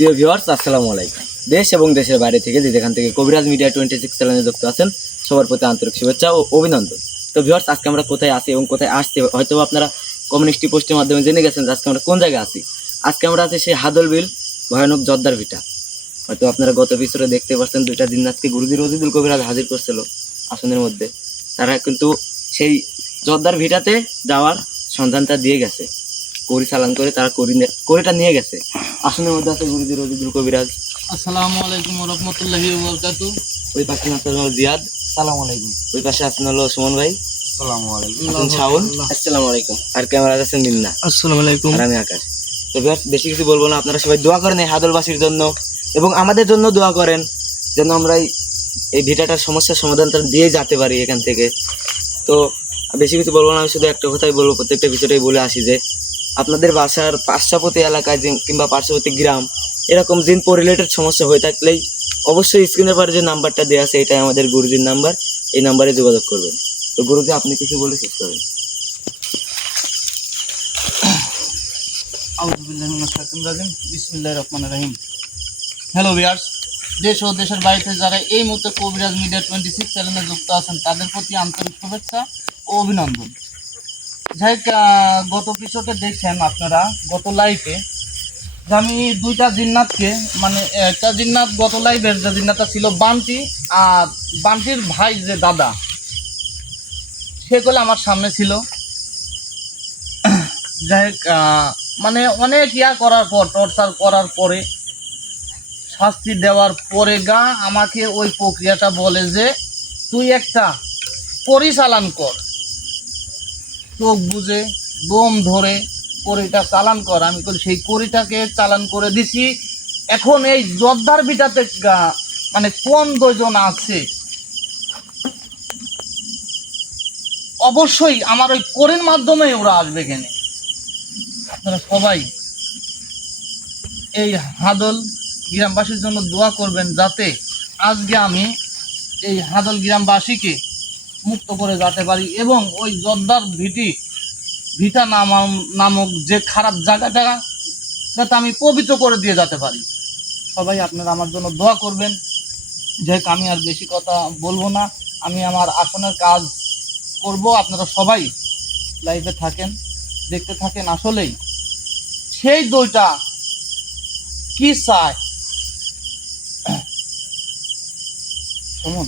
প্রিয় ভিউয়ার্স, আসসালামু আলাইকুম। দেশ এবং দেশের বাইরে থেকে যেখান থেকে কবিরাজ মিডিয়া 26 চ্যানেলে যুক্ত আছেন সবার প্রতি আন্তরিক শুভেচ্ছা ও অভিনন্দন। তো ভিউয়ার্স, আজকে আমরা কোথায় আছি এবং কোথায় আসতে হয়তো আপনারা কমিউনিটি পোস্টের মাধ্যমে জেনে গেছেন যে আজকে আমরা কোন জায়গায় আছি। আজকে আমরা আছি সেই হাদল বিল ভয়ানক জর্দার ভিটা। হয়তো আপনারা গত এপিসোডে দেখতে পাচ্ছেন দুইটা জিন্নাতকে গুরুজি রজিদুল কবিরাজ হাজির করছিল আসনের মধ্যে। তারা কিন্তু সেই জর্দার ভিটাতে যাওয়ার সন্ধানটা দিয়ে গেছে, করি চালান করে তারা করিটা নিয়ে গেছে। আসনের মধ্যে আছে গুরুজি রজিদুল কবিরাজ। আসসালামু আলাইকুম ওয়া রাহমাতুল্লাহি ওয়া বারাকাতুহু। ওই পাশে আছেন হলো জিয়াদ। আসসালামু আলাইকুম। ওই পাশে আছেন হলো সুমন ভাই। আসসালামু আলাইকুম। আছেন শাওন। আসসালামু আলাইকুম। আর ক্যামেরা আছেন মিন্না। আসসালামু আলাইকুম। আর আমি আকাশ। তো ভিউয়ার্স, বেশি কিছু বলবো না, আপনারা সবাই দোয়া করেন এই হাদলবাসীর জন্য এবং আমাদের জন্য দোয়া করেন যেন আমরা এই ভিটাটার সমস্যার সমাধানটা দিয়ে যেতে পারি এখান থেকে। তো বেশি কিছু বলবো না, আমি শুধু একটা কথাই বলবো, প্রত্যেকটা ভিডিওটাই বলে আসি যে আপনাদের বাসার পার্শ্ববর্তী এলাকায় কিংবা পার্শ্ববর্তী গ্রাম এরকম জিন রিলেটেড সমস্যা হয়ে থাকলেই অবশ্যই স্ক্রিনের পরে যে নাম্বারটা দেওয়া আছে এটাই আমাদের গুরুজির নাম্বার, এই নাম্বারে যোগাযোগ করবেন। তো গুরুজি, আপনি কিছু বলে শেষ করেন। আউযু বিল্লাহি মিনাশ শাইতানির রাজিম। বিসমিল্লাহির রহমানির রহিম। হ্যালো ভিউয়ার্স, দেশ ও দেশের বাইরে যারা এই মুহূর্তে কবিরাজ মিডিয়া 26 চ্যানেলে যুক্ত আছেন তাদের প্রতি আন্তরিক শুভেচ্ছা ও অভিনন্দন। যাই হোক, গত এপিসোডে দেখছেন আপনারা গত লাইভে যে আমি দুইটা জিন্নাতকে একটা জিন্নাত গত লাইভের যে জিন্নাতটা ছিল বান্টি, আর বান্টির ভাই যে দাদা সেগুলো আমার সামনে ছিল। যাই হোক, অনেক করার পর, টর্চার করার পরে, শাস্তি দেওয়ার পরে আমাকে ওই প্রক্রিয়াটা বলে যে তুই একটা পরিচালন কর, চোখ বুঝে দম ধরে কড়িটা চালান কর। আমি সেই কড়িটাকে চালান করে দিছি। এখন এই জর্দার ভিটাতে কোন দুজন আছে অবশ্যই আমার ওই কড়ির মাধ্যমে ওরা আসবে। কেন আপনারা সবাই এই হাদল গ্রামবাসীর জন্য দোয়া করবেন যাতে আজকে আমি এই হাদল গ্রামবাসীকে মুক্ত করে যেতে পারি এবং ওই জর্দার ভিটা নামক যে খারাপ জায়গাটা যাতে আমি পবিত্র করে দিয়ে যেতে পারি। সবাই আপনারা আমার জন্য দোয়া করবেন। যাই আমি আর বেশি কথা বলবো না, আমি আমার আসনের কাজ করব। আপনারা সবাই লাইভে থাকেন, দেখতে থাকেন। আসলেই সেই দুইটা কি চায় কেমন,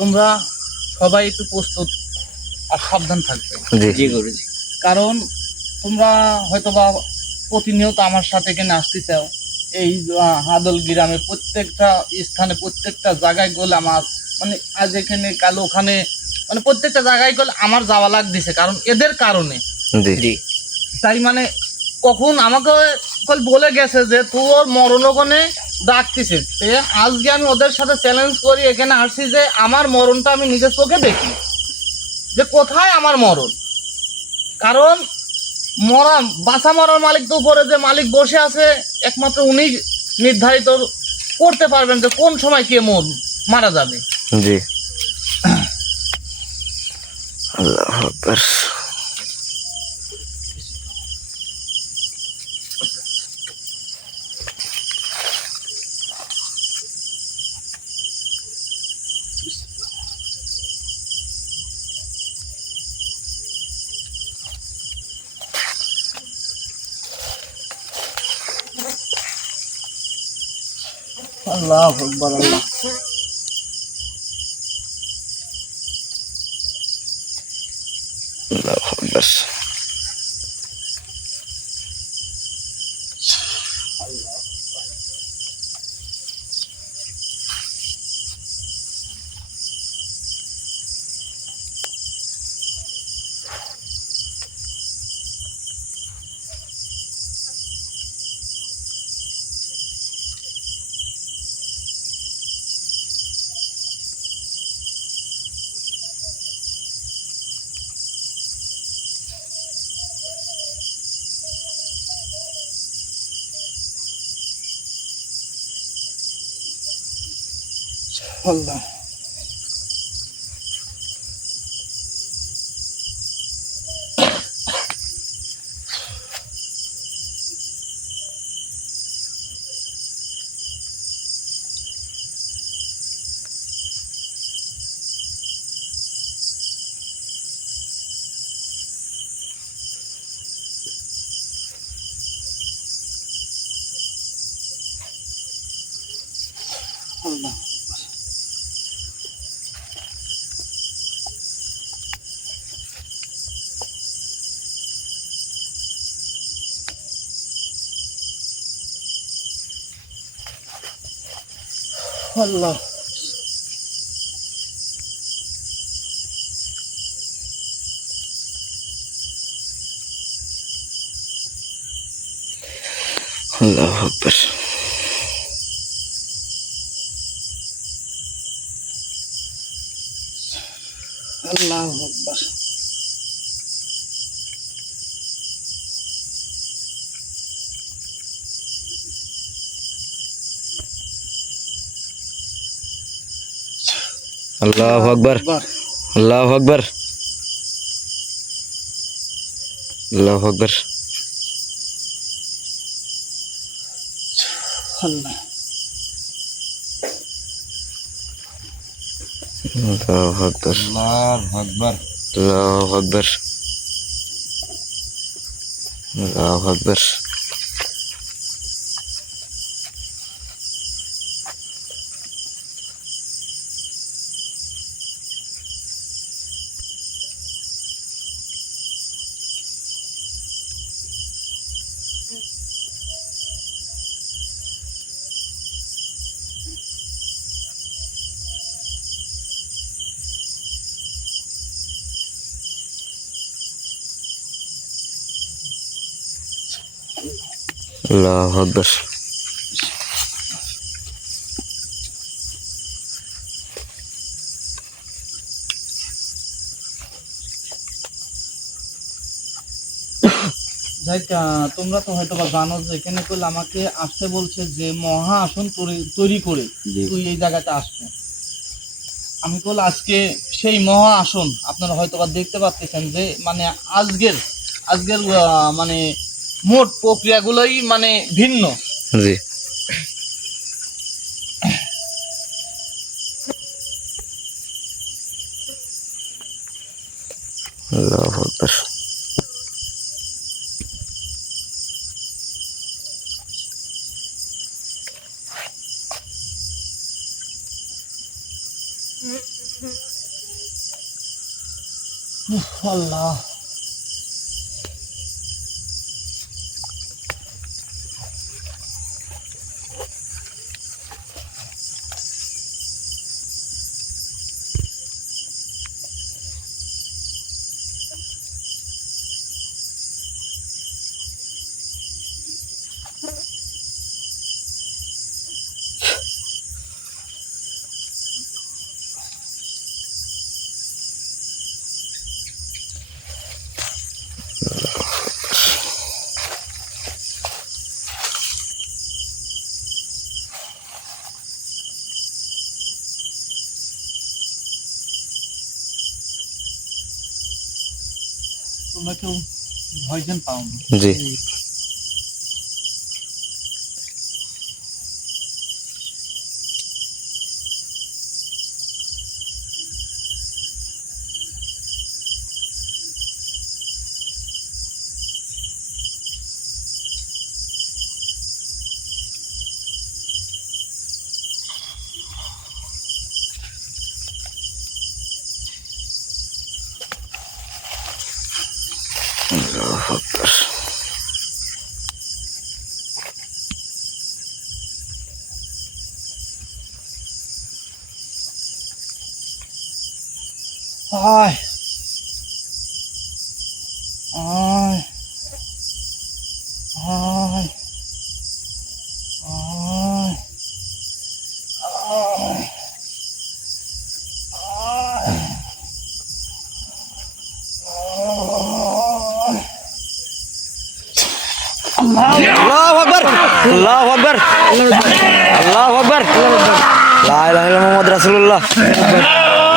তোমরা সবাই একটু প্রস্তুত আর সাবধান থাকবে। জি গুরুজি। কারণ তোমরা হয়তোবা প্রতিনিয়ত আমার সাথে এখানে আসতে চাও। এই হাদল গ্রামে প্রত্যেকটা স্থানে, প্রত্যেকটা জায়গায় গেলে আমার আজ এখানে কাল ওখানে, প্রত্যেকটা জায়গায় গেলে আমার যাওয়া লাগতেছে, কারণ এদের কারণে। জি। তাই কখন আমাকে বলে গেছে যে তোর মরণগণে ডাকতেছে। আজকে আমি ওদের সাথে চ্যালেঞ্জ করি এখানে আসছি যে আমার মরণটা আমি নিজের চোখে দেখি যে কোথায় আমার মরণ। কারণ বাঁচা মরার মালিক তো উপরে যে মালিক বসে আছে, একমাত্র উনি নির্ধারিত করতে পারবেন যে কোন সময় কে মারা যাবে। জি। আল্লাহু আকবার। আল্লাহু আকবার। আল্লাহ আল্লাহু আকবার। আল্লাহ। আল্লাহ আল্লাহু আকবার। আল্লাহু আকবার। আল্লাহু আকবার। আকবার। আল্লাহু আকবার। আল্লাহু আকবার। আল্লাহ আল্লাহু আকবার। আল্লাহু আকবার। আল্লাহু আকবার। আল্লাহু আকবার। আল্লাহু আকবার। যাই তোমরা তো হয়তো বা জানো যে এখানে করলে আমাকে আসতে বলছে যে মহা আসন তৈরি করে জি। তুই এই জায়গাতে আসবে। আমি বল আজকে সেই মহা আসন আপনারা হয়তো বা দেখতে পাচ্ছেন যে মানে আজকের আজকের মানে মোট প্রক্রিয়াগুলোই মানে ভিন্ন। জি। আল্লাহু আকবার। আল্লাহ তোমরা কেউ ভয়জন পাও না। জি। আল্লাহু আকবার। আয় আয় আয় আয় আয় আল্লাহু আকবার। আল্লাহু আকবার। আল্লাহু আকবার। লা ইলাহা ইল্লাল্লাহ মুহাম্মাদুর রাসূলুল্লাহ।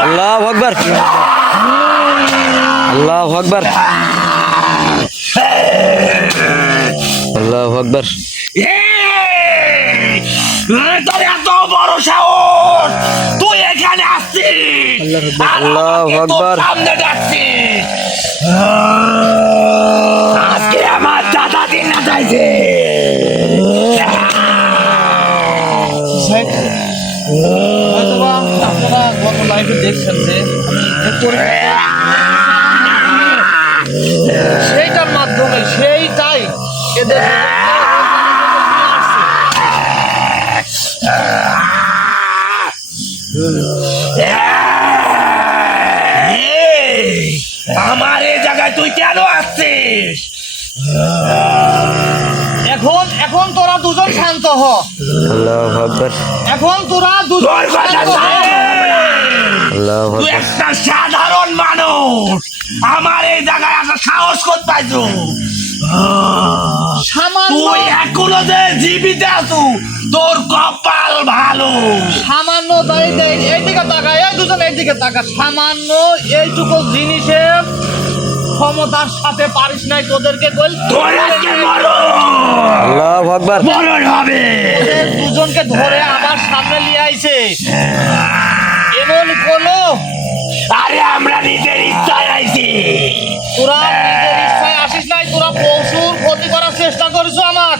আল্লাহু আকবার। আল্লাহু আকবার। আল্লাহু আকবার। তোর এত বড় সাহস, তুই এখানে আসছিস, আর আল্লাহু আমাকে তোর আকবার। সামনে ডাকছিস। আজকে আমার দাদা দিন না চাইছে। হয়তোবা আপনারা গত লাইভে দেখছেন যে আমি যে সেইটার মাধ্যমে সেইটাই এদের এই, আমার এই জায়গায় তুই কেন আসছিস? এখন এখন তোরা দুজন শান্ত হ। আল্লাহু আকবার, এখন তোরা দুজন তোর কথা শান্ত হ। ছাড়। আল্লাহু তুই আকবার। একটা সাধারণ মানুষ, আমার এই জায়গায় আসার সাহস করতে পাইছো? সামান্য তুই এখনো যে জীবিত আছো, তোর কপাল ভালো। সামান্য দাঁড়িয়ে এইদিকে তাকা, এই দুজন এইদিকে তাকা। সামান্য এইটুকু জিনিসের ক্ষমতার সাথে পারিস নাই, তোদেরকে গোল তোর আজকে মরণ আল্লাহু আকবার। মরণ হবে। তোদের দুজনকে ধরে আমার সামনে নিয়ে আইছে। এমন কোনো আরে আমরা নিজের ইচ্ছায় আইছি। তোরা নিজের ইচ্ছায় আসিস নাই, তোরা পশুর ক্ষতি করার চেষ্টা করেছো আমার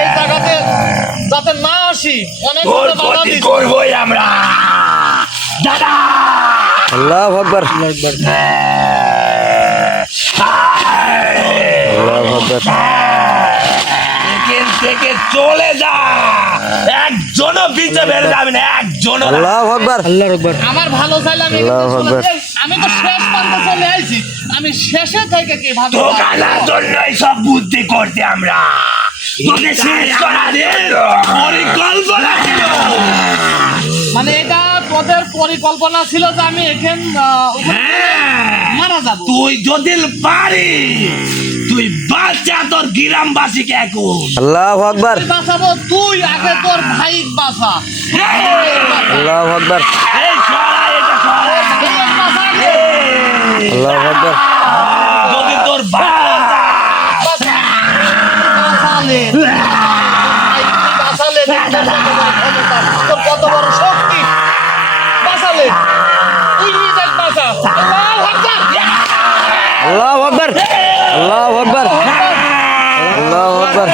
এই জায়গাতে যাতে না আসি। অনেক তোর করে বাধা ক্ষতি দিস। করবোই আমরা। দাদা আল্লাহু আকবার, আল্লাহু আকবার। এখান থেকে চলে যা, একজনও পিছে বেরো যাবে না, একজনও না। আল্লাহু আকবার, আল্লাহু আকবার। আমার ভালো চাইলে আমি আল্লাহু এখানে চলে আকবার। যাই। আমি তো শেষ প্রান্তে চলে আইছি, আমি শেষে থেকে কিভাবে ঢোকানোর জন্যই সব বুদ্ধি করতে আমরা, তোকে শেষ করার পরিকল্পনা ছিল। মানে এটা তোদের পরিকল্পনা ছিল যে আমি এখান হ্যাঁ, মারা যাব। তুই যদি পারিস, তুই বাচ্চা তোর গ্রামবাসীকে এখন। আল্লাহু আকবার, বাঁচাবো তুই আগে, তোর ভাই বাঁচা। আল্লাহু আকবার, এই সরা, এটা সরা। ভাইয়ের বাঁচা আগে। আল্লাহু আকবার। যদি তোর বাচ্চা বাঁচালে বাঁচালে তোর কত বড় শক্তি। বাঁচালে তুই নিজের বাঁচা। আল্লাহু আকবার। আল্লাহু আকবার, আল্লাহু আকবার, আল্লাহু আকবার,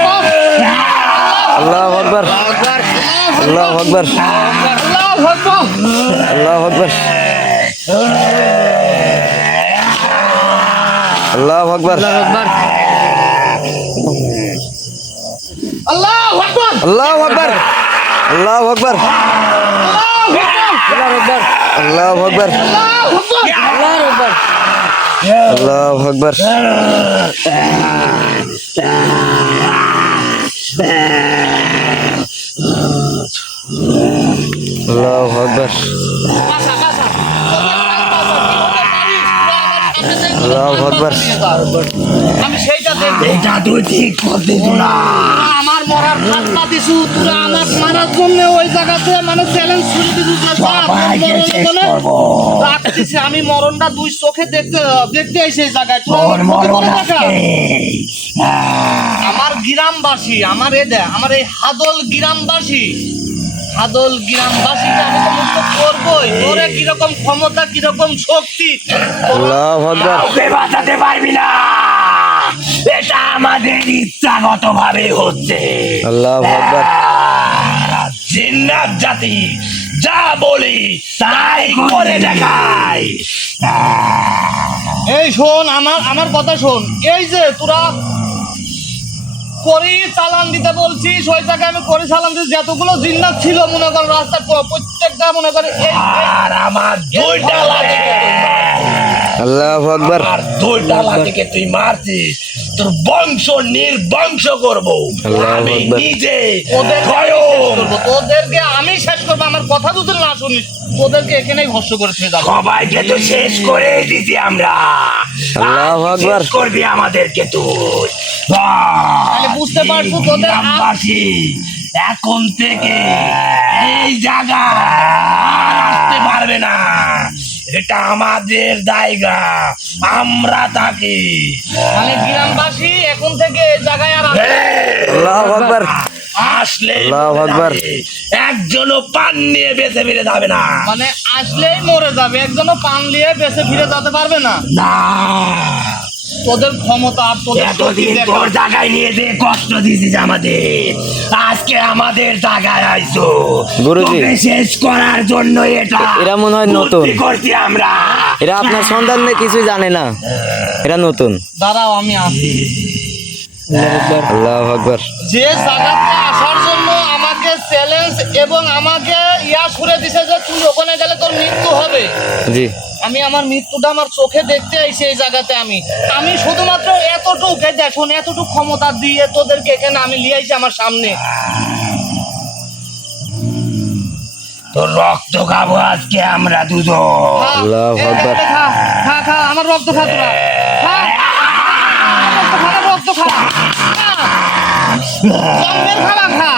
আল্লাহু আকবার, আল্লাহু আকবার, আল্লাহু আকবার। আল্লাহু আকবার, আল্লাহু আকবার, আল্লাহু আকবার। আল্লাহু আকবার, আল্লাহু আকবার, আল্লাহু আকবার, আল্লাহু আকবার। আল্লাহু আকবার, বাঁচা, বাঁচা। আল্লাহু আকবার। আমি সেইটা দেখবো। এটা তুই ঠিক করতিস না। তোরা আমার মরার ফাঁদ পাতিছু, তোরা আমার মারার জন্য ওই জায়গাতে মানে চ্যালেঞ্জ ছুড়ে দিছু যে সবাইকে শেষ করবো। রাখতেছি। আমি মরণটা দুই চোখে দেখতে আইছি এই জায়গায়। তোরা তোর আমার ক্ষতি মরণ করে দেখা। আজকে। আমার গ্রামবাসী, আমার আমার এই হাদল গ্রামবাসী, হাদল গ্রামবাসীকে আমি তো মুক্ত করবোই। তোরে কিরকম ক্ষমতা, কিরকম শক্তি। আল্লাহু আকবার, কাউকে বাঁচাতে পারবি না, এটা আমাদের ইচ্ছাগত ভাবে হচ্ছে। আল্লাহু আকবার। জিন্নাত জাতি যা বলি তাই করে দেখায়। এই শোন, আমার কথা শোন। এই যে তোরা করি চালান দিতে বলছিস, ওই জায়গায় আমি করি চালান দিতে যতগুলো জিন্নাত ছিল মনে কর রাস্তার প্রত্যেকটা মনে করে আর আমার দুইটা লাঠিকে আল্লাহু আকবার, আর দুইটা লাঠিকে তুই মারছিস, তোর বংশ নির্বংশ করবো আল্লাহু আমি আকবার। নিজে। তোদেরকে আমি শেষ করবো। আমার কথা যদি না শুনিস তোদেরকে এখানেই ভস্য করে ছেড়ে যাবো। সবাইকে তো শেষ করে দিছি আমরা, আল্লাহু আর আকবার। শেষ করবি আমাদেরকে তুই। তাহলে বুঝতে পারছো তোদের গ্রামবাসী এখন থেকে এই জায়গা আসতে পারবে না, এটা আমাদের জায়গা, আমরা থাকি। মানে গ্রামবাসী এখন থেকে এই জায়গায় আর আসবে না। আল্লাহু আকবার, আসলে আল্লাহু আকবার। একজনও পান নিয়ে বেঁচে ফিরে যাবে না। মানে আসলেই মরে যাবে, একজনও পান নিয়ে বেঁচে ফিরে যেতে পারবে না। না, তোদের ক্ষমতা আর তোদের শক্তি এতদিন দেখা। তোর জায়গায় নিয়ে যে কষ্ট দিছিস আমাদের, আজকে আমাদের জায়গায় আইছো গুরুজি। তোকে শেষ করার জন্য এটা এরা মনে হয় নতুন। বুদ্ধি করছি আমরা। এরা আপনার সন্তান নিয়ে কিছুই জানে না, এরা নতুন। দাঁড়াও আমি আসি। আল্লাহু আকবার, যে জায়গাতে আসার জন্য আমাকে আমাকে চ্যালেঞ্জ এবং আমাকে ইয়া ছুড়ে দিছে যে তুই ওখানে গেলে তোর মৃত্যু হবে। জি আমি আমার মৃত্যুটা আমার চোখে দেখতে আইছি এই জায়গাতে। আমি শুধুমাত্র এতটুকু দেখুন, এতটুকু ক্ষমতা দিয়ে তোদেরকে এখানে আমি নিয়ে আইছি আমার সামনে। তোর রক্ত খাবো আজকে আমরা দুজন। খা, আল্লাহু এই, আকবার। এই, খা খা খা আমার রক্ত খা তোরা। খা, আমার রক্ত খা, জম্মের খাবার খা।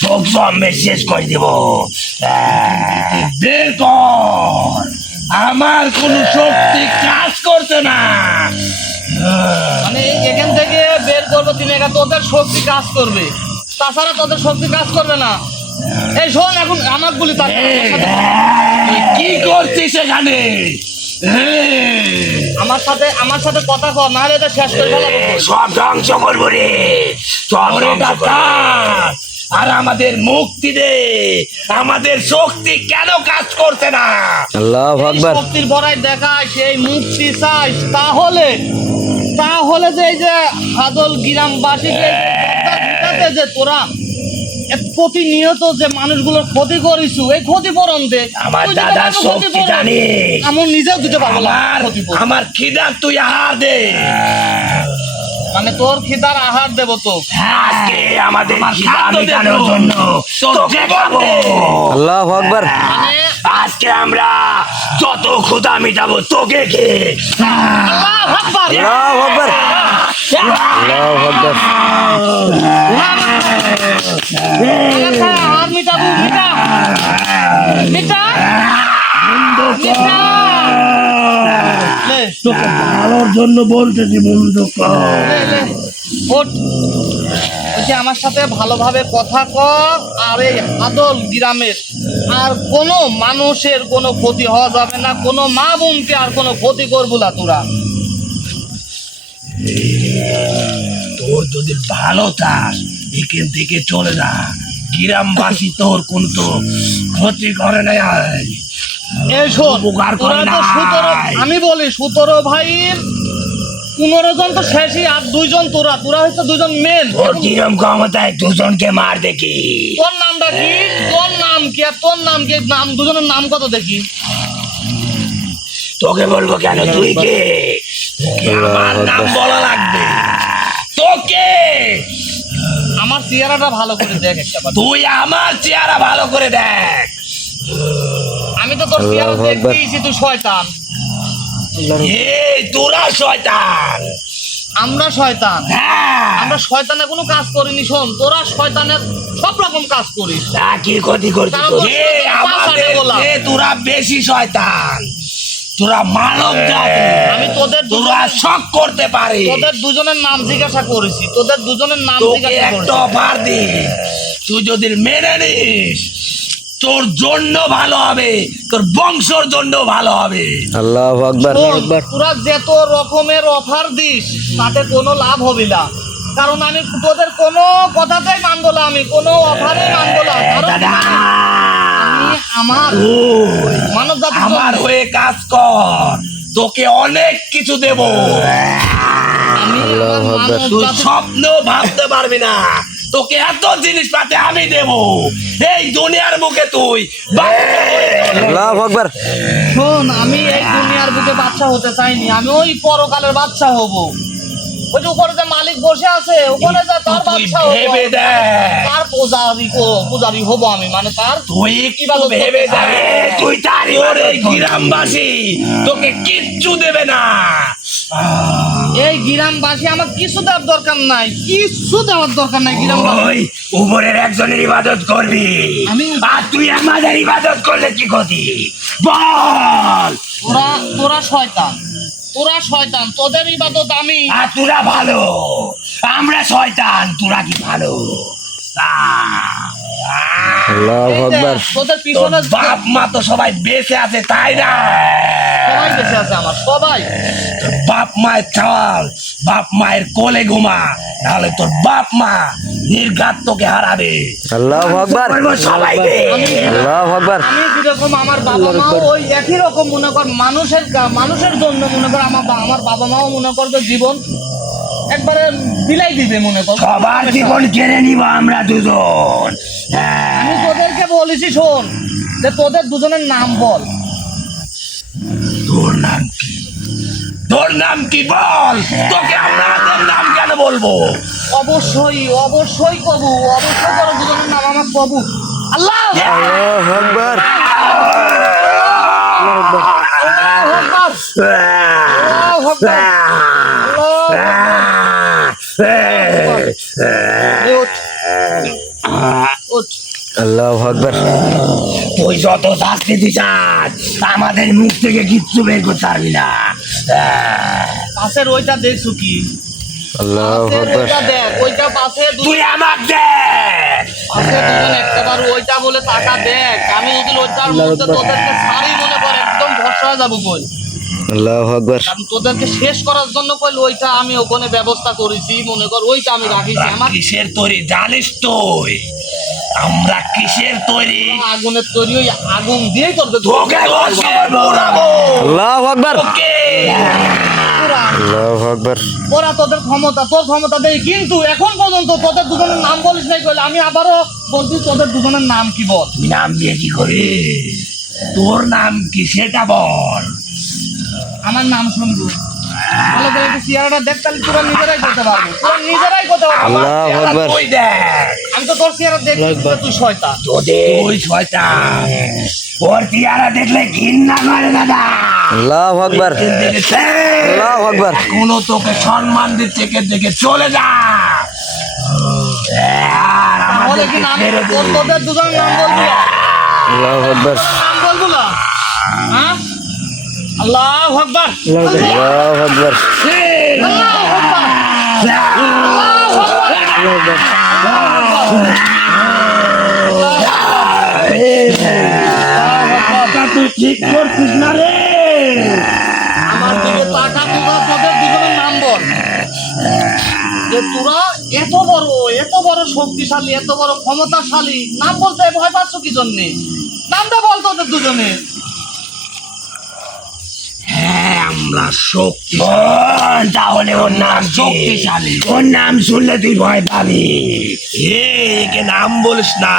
চোখ জম্মে শেষ করে দেব। বের কর, আমার কোন শক্তি কাজ করছে না। মানে এখান থেকে বের করবো তিনি, তোদের শক্তি কাজ করবে, তাছাড়া তোদের শক্তি কাজ করবে না। এই শোন, এখন আমার গুলি তার তুই কি করছিস এখানে? আমার সাথে কথা কর, নাহলে এটা শেষ করে ফেলাবো। সব ধ্বংস করবো রে, সব ধ্বংস করবো। আর আমাদের মুক্তি দে, আমাদের শক্তি কেন কাজ করছে না? আল্লাহু এই আকবার। শক্তির বড়াই দেখায় সেই মুক্তি চাই, তাহলে যে এই যে হাদল গ্রামবাসীকে যে তোরা প্রতিনিয়ত যে মানুষগুলোর ক্ষতি করিস, এই ক্ষতিপূরণ দে। আমার তুই দিতে দাদার পারবো শক্তি ক্ষতিপূরণ? জানিস? আমি নিজেও দিতে পারবো না আমার ক্ষতিপূরণ। আমার খিদা তুই আহার দে। মানে তোর খিদার আহার দেবো তো। আজকে আমাদের খিদা মেটানোর জন্য তোকে খাবো। আল্লাহু আকবার। মানে আজকে আমরা যত ক্ষুধা মিটাবো তোকে খেয়ে। আল্লাহু আকবার। আল্লাহু আকবার। আল্লাহু আকবার। আর মিটাবো, মিটা মিটা মিটা। লে, তোকে ভালোর জন্য বলতেছি বন্ধু। লে, লে, ওঠ। বলছি আমার সাথে ভালোভাবে কথা কর। আর এই হাদল গ্রামের আর কোনো মানুষের কোনো ক্ষতি হওয়া যাবে না, কোনো মা বোনকে আর কোনো ক্ষতি করবো না তোরা। তোর যদি ভালো চাস এখান থেকে চলে যা, গ্রামবাসী তোর কোন তো ক্ষতি করে নাই। এই শোন, উপকার করে তোরা তো নাই। আমি বলি 17 ভাইয়ের 15 জন তো শেষই, আর 2 জন তোরা হচ্ছে 2 জন মেন। তোর কিরম ক্ষমতায় দুজনকে মার দেখি। তোর নামটা কি? তোর নাম কি? আর তোর নাম কি? নাম দুজনের নাম কত দেখি? তোকে বলবো কেন? তুই কে? তোকে আমার নাম বলা লাগবে। তোকে আমার চেহারাটা ভালো করে দেখ একবার। তুই আমার চেহারা ভালো করে দেখ। আমি তো তোর চেহারা আল্লাহু আকবার। দেখতেইছি, তুই শয়তান। এই তোরা শয়তান। আমরা শয়তান? হ্যাঁ, আমরা শয়তানের কোনো কাজ করিনি। শোন, তোরা শয়তানের সব রকম কাজ করিস। তা কি ক্ষতি করছিস? কারণ তোর এ সাথে আমাদের পাঁচ আটে চেয়ে তোরা বেশি শয়তান। তোরা মানব জাতি, আমি তোদের তোরা শক করতে পারে। তোদের দুজনের নাম জিজ্ঞাসা করেছি, তোদের দুজনের নাম তোকে জিজ্ঞাসা একটা করেছি। অফার দি, তুই যদি মেনে নিস তোর জন্য ভালো হবে, তোর বংশর জন্য ভালো হবে। আল্লাহু আকবার। শোন, তোরা যত রকমের অফার দিস তাতে কোনো লাভ হবে না, কারণ আমি তোদের কোনো কথাতেই মানবো না, আমি কোনো অফারে মানবো না। কারণ দাদা, আমি আমার তুই মানব জাতির আমার জন্য- হয়ে কাজ কর, তোকে অনেক কিছু দেব। আমি আল্লাহু আমার আকবার। মানব তুই জাতির- স্বপ্ন ভাবতে পারবি না, তোকে এত জিনিস পাতে আমি দেব। এই দুনিয়ার মুখে তুই বাচ্চা হয়ে আল্লাহু আকবার। শোন, আমি এই দুনিয়ার বুকে বাচ্চা হতে চাইনি, আমি ওই পরকালের বাচ্চা হব। ওই যে উপরে যে মালিক বসে আছে ওখানে যা তার তুই বাচ্চা হবো, ভেবে দেখ। তার পূজারি হব আমি, মানে তার তুই একটু ভেবে দেখ, তুই তারই ওরে গ্রামবাসী তোকে কিচ্ছু দেবে না। এই গ্রামবাসী আমার কিছু দেওয়ার দরকার নাই, কিছু দেওয়ার দরকার নাই গ্রামবাসী। ওই উপরের একজনের ইবাদত করবি, আর তুই আমাদের ইবাদত করলে কি ক্ষতি বল? তোরা শয়তান, তোরা শয়তান, তোদের ইবাদত আমি। আর তোরা ভালো, আমরা শয়তান, তোরা কি ভালো? আল্লাহু এই আকবার। দেখ, তোদের তোর পিছনে বাপ মা তো সবাই বেঁচে আছে তাই না? সবাই বেঁচে আছে, আমার সবাই। তোর বাপ মায়ের চাল, বাপ মায়ের কোলে ঘুমা, নাহলে তোর বাপ মা নির্ঘাত তোকে হারাবে। আল্লাহু আকবার। বলবো সবাইকে আল্লাহু আকবার। আমি যেরকম আমার বাবা মা ওই একই রকম মনে কর, মানুষের জন্য মনে কর আমার বাবা মাও মনে করবে জীবন একবারে বিলাই দিবে মনে কর। সবার জীবন কেড়ে নিব আমরা দুজন। আমি তোদেরকে বলেছি শোন, যে তোদের দুজনের নাম বল। তোর নাম কি? তোর নাম কি বল? তোকে আমাদের নাম কেন বলবো? অবশ্যই অবশ্যই কবু, অবশ্যই তোর দুজনের নাম আমার কবু। আল্লাহ আল্লাহু আকবার। আল্লাহু আকবার, আল্লাহু আকবার, আল্লাহু আকবার। উঠ। আল্লাহু আকবার। তুই যত শাস্তি দিস আমাদের মুখ থেকে কিচ্ছু বের করতে পারবি না। পাশের ওইটা দেখছো কি? আল্লাহু পাশের আকবার। ওইটা দেখ, ওইটা পাশে তুই আমার দেখ। পাশে দুজন একটাবার ওইটা বলে টাকা দেখ। আমি যদি ওইটার মধ্যে তোদেরকে সারি মনে কর একদম ভরসা হয়ে যাবো কই। আল্লাহু আকবার। কারণ তোদেরকে শেষ করার জন্য কইল ওইটা আমি ওখানে ব্যবস্থা করেছি মনে কর, ওইটা আমি রাখিছি। আমরা আমার কিসের তৈরি জানিস তুই? আমরা কিসের তৈরি? আগুনের তৈরি, ওই আগুন দিয়েই তোদের তোকে বসে মোড়াবো। আল্লাহু আকবার। ওকে আল্লাহু আকবার। ওরা তোদের ক্ষমতা, তোর ক্ষমতা দেয়, কিন্তু এখন পর্যন্ত তোদের দুজনের নাম বলিস নাই কইলে আমি আবারও বলছি তোদের দুজনের নাম কি বল। তুই নাম দিয়ে কি করিস? তোর নাম কি সেটা বল। আমার নাম শুনবো, ভালো করে একটু চেহারাটা দেখ, তাহলে তোরা নিজেরাই করতে পারবো, তোরা নিজেরাই করতে পারবো। আল্লাহু আকবার। তুই দেখ আমি তো তোর চেহারা দেখছি তুই শয়তান। তুই শয়তান। ওর চেহারা দেখলে ঘৃণা করে দাদা। আল্লাহু আকবার। আল্লাহু আকবার। কোনো তোকে সম্মান দিচ্ছে দেখে চলে যা। আর তাহলে আমাদেরকে কি নাম ছেড়ে দে। তোদের দুজনের নাম বলবো না? আল্লাহু আকবার। নাম বলবো না? হ্যাঁ, আল্লাহু আকবার, আল্লাহু আকবার। আল্লাহু আকবার, আল্লাহু আকবার। তুই ঠিক করছিস না রে। আমার দিকে তাকা, তোরা তোদের দুজনের নাম বল। যে তোরা এত বড় শক্তিশালী, এত বড় ক্ষমতাশালী, নাম বলতে ভয় পাচ্ছ কি জন্যে? নামটা বল তোদের দুজনে। আমরা শক্তি। তাহলে ওর নাম শক্তিশালী। ওর নাম শুনলে তুই ভয় পাবি। একে নাম বলিস না।